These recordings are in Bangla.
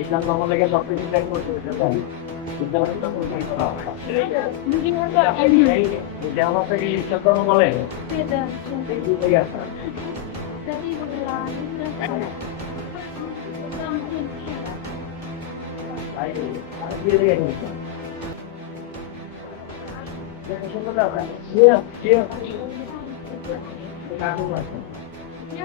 ইসলাম ধর্ম লেগে সব কিছু ত্যাগ হবে ইসলাম থেকে ধর্ম বলে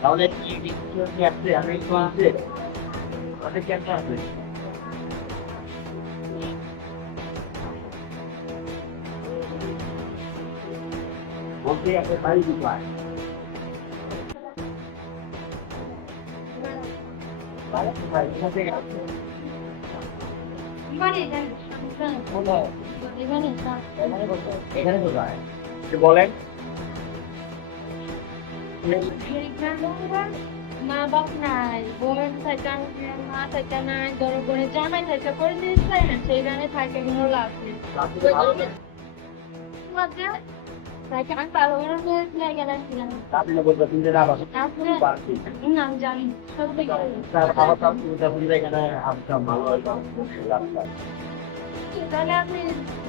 তাহলে কি আছে আমি আছে অনেক ক্যান্সার আছে হয় বাড়ি দিতে এখান কোথায়? বলেন। মা বাপ নাই বোন থাকে মা থাকে নাই ধরো বোনে জামাই থাকে না সেই গানে থাকে কোনো লাভ নেই। তাহলে আপনি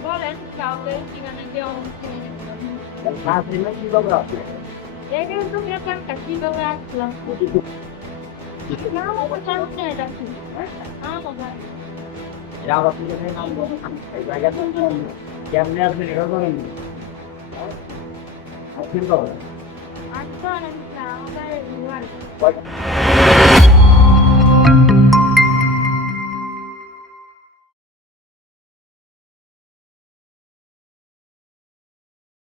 বলেন কাউকে কীভাবে দেওয়া না দিলে আপনি এটা তো ব্যাপার কীভাবে আসলাম না আমার চান্স নেই আমার ভাই যা বাকি নাম কেমনে আসবে এটা জানেন আপনি তো আচ্ছা না আমাদের কয়